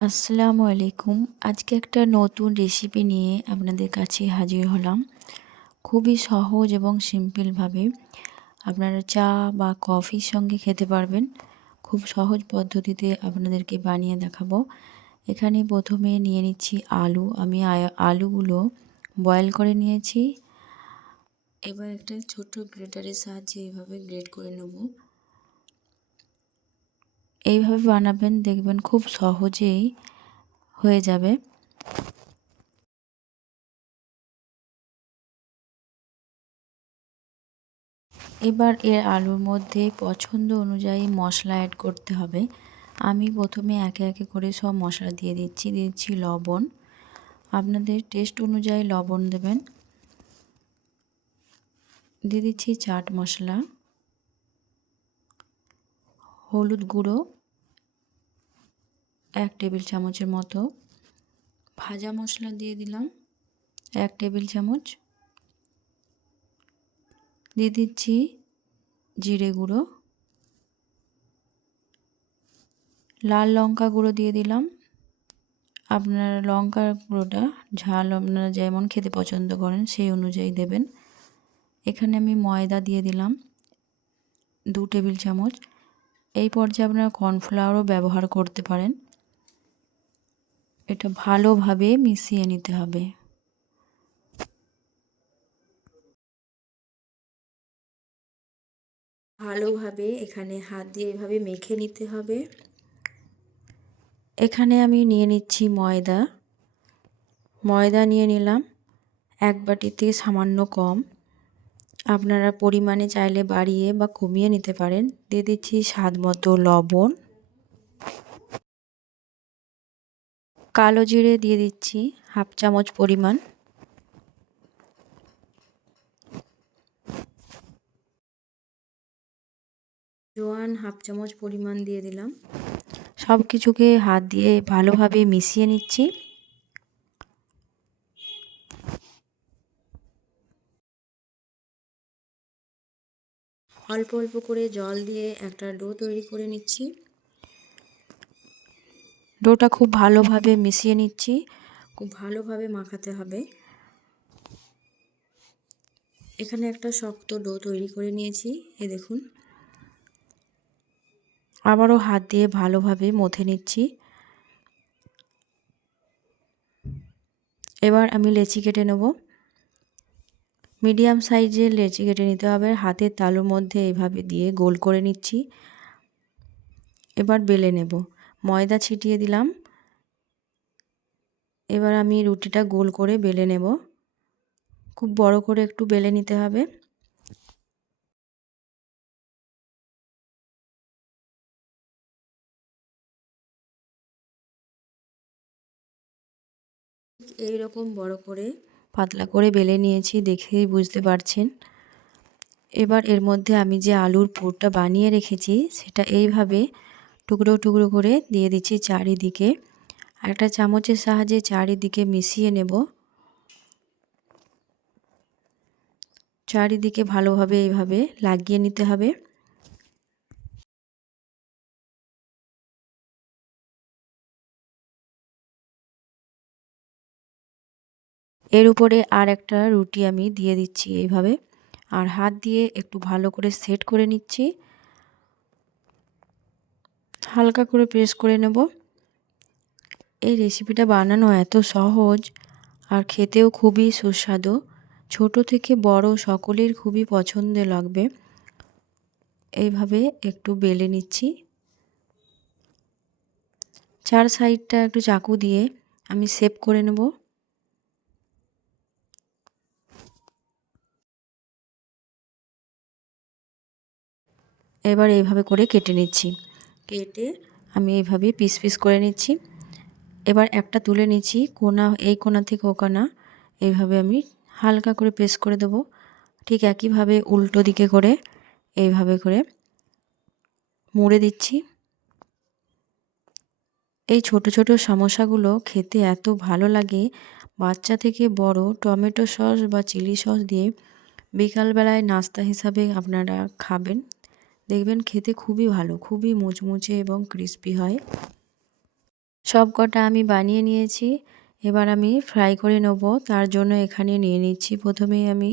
আসসালামু আলাইকুম। আজকে একটা নতুন রেসিপি নিয়ে আপনাদের কাছে হাজির হলাম। খুবই সহজ এবং সিম্পলভাবে আপনারা চা বা কফির সঙ্গে খেতে পারবেন। খুব সহজ পদ্ধতিতে আপনাদেরকে বানিয়ে দেখাবো। এখানে প্রথমে নিয়ে নিচ্ছি আলু। আমি আলুগুলো বয়েল করে নিয়েছি। এবার একটা ছোট গ্রেটারের সাহায্যে এইভাবে গ্রেট করে নেব। এইভাবে বানাবেন, দেখবেন খুব সহজেই হয়ে যাবে। এবার এর আলুর মধ্যে পছন্দ অনুযায়ী মশলা অ্যাড করতে হবে। আমি প্রথমে একে একে করে সব মশলা দিয়ে দিচ্ছি লবণ। আপনাদের টেস্ট অনুযায়ী লবণ দেবেন। দিয়ে দিচ্ছি চাট মশলা, হলুদ গুঁড়ো 1 টেবিল চামচের মতো, ভাজা মশলা দিয়ে দিলাম 1 টেবিল চামচ, দিয়ে দিচ্ছি জিরে গুঁড়ো, লাল লঙ্কা গুঁড়ো দিয়ে দিলাম। আপনারা লঙ্কার গুঁড়োটা ঝাল আপনারা যেমন খেতে পছন্দ করেন সেই অনুযায়ী দেবেন। এখানে আমি ময়দা দিয়ে দিলাম 2 টেবিল চামচ। এই পর্যায়ে আপনারা কর্নফ্লাওয়ারও ব্যবহার করতে পারেন। এটা ভালোভাবে মিশিয়ে নিতে হবে। ভালোভাবে এখানে হাত দিয়ে এভাবে মেখে নিতে হবে। এখানে আমি নিয়ে নিচ্ছি ময়দা। ময়দা নিয়ে নিলাম 1 বাটিতে সামান্য কম। আপনারা পরিমাণে চাইলে বাড়িয়ে বা কমিয়ে নিতে পারেন। দিয়ে দিচ্ছি স্বাদ মতো লবণ। কালো জিরে দিয়ে দিচ্ছি 1/2 চামচ পরিমাণ। জোয়ান 1/2 চামচ পরিমাণ দিয়ে দিলাম। সব কিছুকে হাত দিয়ে ভালোভাবে মিশিয়ে নিচ্ছি। অল্প অল্প করে জল দিয়ে একটা ডো তৈরি করে নিচ্ছি। ডোটা খুব ভালোভাবে মিশিয়ে নিচ্ছি। খুব ভালোভাবে মাখাতে হবে। এখানে একটা শক্ত ডো তৈরি করে নিয়েছি, এই দেখুন। আবারও হাত দিয়ে ভালোভাবে মথে নিচ্ছি। এবার আমি লেচি কেটে নেব। মিডিয়াম সাইজের লেচি কেটে নিতে হবে। হাতের তালুর মধ্যে এইভাবে দিয়ে গোল করে নিচ্ছি। এবার বেলে নেব। ময়দা ছিটিয়ে দিলাম। এবার আমি রুটিটা গোল করে বেলে নেব। খুব বড় করে একটু বেলে নিতে হবে। এই রকম বড় করে পাতলা করে বেলে নিয়েছি, দেখেই বুঝতে পারছেন। এবার এর মধ্যে আমি যে আলুর পুরটা বানিয়ে রেখেছি সেটা এইভাবে টুকরো টুকরো করে দিয়ে দিচ্ছি চারিদিকে। আর একটা চামচের সাহায্যে চারিদিকে মিশিয়ে নেব। চারিদিকে ভালোভাবে এইভাবে লাগিয়ে নিতে হবে। এর উপরে আর একটা রুটি আমি দিয়ে দিচ্ছি এইভাবে। আর হাত দিয়ে একটু ভালো করে সেট করে নিচ্ছি। হালকা করে প্রেস করে নেব। এই রেসিপিটা বানানো এত সহজ আর খেতেও খুবই সুস্বাদু। ছোট থেকে বড় সকলের খুবই পছন্দে লাগবে। এইভাবে একটু বেলে নিচ্ছি। চার সাইডটা একটু চাকু দিয়ে আমি শেপ করে নেব। এবার এইভাবে করে কেটে নিচ্ছি। কেটে আমি এইভাবে পিস পিস করে নিচ্ছি। এবার একটা তুলে নিচ্ছি, কোনা এই কোনা থেকে ও কোনা এইভাবে আমি হালকা করে প্রেস করে দেব। ঠিক একইভাবে উল্টো দিকে করে এইভাবে করে মুড়ে দিচ্ছি। এই ছোট ছোট সমোসাগুলো খেতে এত ভালো লাগে, বাচ্চা থেকে বড় টমেটো সস বা চিলি সস দিয়ে বিকালবেলায় নাস্তা হিসাবে আপনারা খাবেন। দেখবেন খেতে খুবই ভালো, খুবই মুচমুচে এবং ক্রিস্পি হয়। সব কটা আমি বানিয়ে নিয়েছি। এবার আমি ফ্রাই করে নেব। তার জন্য এখানে নিয়ে নিচ্ছি প্রথমেই আমি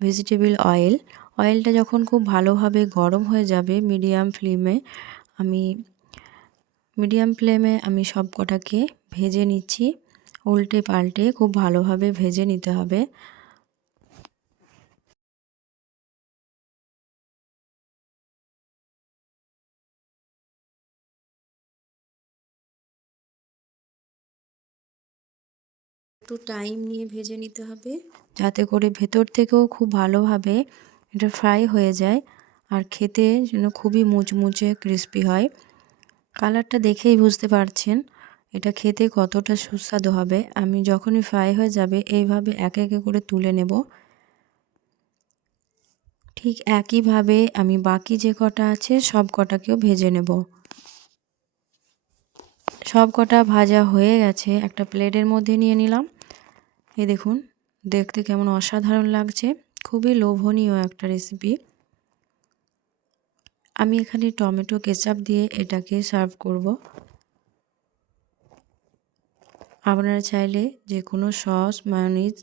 ভেজিটেবল অয়েল। অয়েলটা যখন খুব ভালোভাবে গরম হয়ে যাবে আমি মিডিয়াম ফ্লেমে আমি সব কটাকে ভেজে নিচ্ছি। উল্টে পাল্টে খুব ভালোভাবে ভেজে নিতে হবে। একটু টাইম নিয়ে ভেজে নিতে হবে, যাতে করে ভেতর থেকেও খুব ভালোভাবে এটা ফ্রাই হয়ে যায় আর খেতে যেন খুবই মুচমুচে ক্রিস্পি হয়। কালারটা দেখেই বুঝতে পারছেন এটা খেতে কতটা সুস্বাদু হবে। আমি যখনই ফ্রাই হয়ে যাবে এইভাবে একে একে করে তুলে নেব। ঠিক একইভাবে আমি বাকি যে কটা আছে সব কটাকেও ভেজে নেব। সব কটা ভাজা হয়ে গেছে, একটা প্লেটের মধ্যে নিয়ে নিলাম। এই দেখুন দেখতে কেমন অসাধারণ লাগছে, খুবই লোভনীয় একটা রেসিপি। আমি এখানে টমেটো কেচাপ দিয়ে এটাকে সার্ভ করব। আপনারা চাইলে যে কোনো সস মায়োনিজ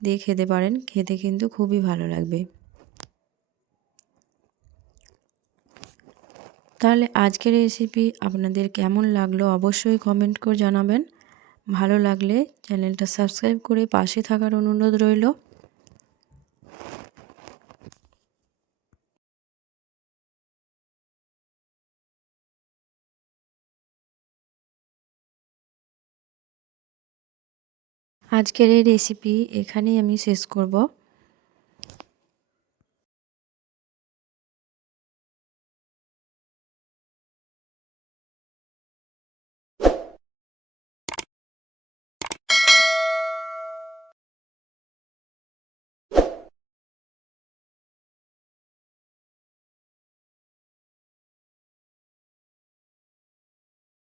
দিয়ে খেতে পারেন, খেতে কিন্তু খুবই ভালো লাগবে। তাহলে আজকের রেসিপি আপনাদের কেমন লাগলো অবশ্যই কমেন্ট করে জানাবেন। ভালো লাগলে চ্যানেলটা সাবস্ক্রাইব করে পাশে থাকার অনুরোধ রইল। আজকের এই রেসিপি এখানেই আমি শেষ করব।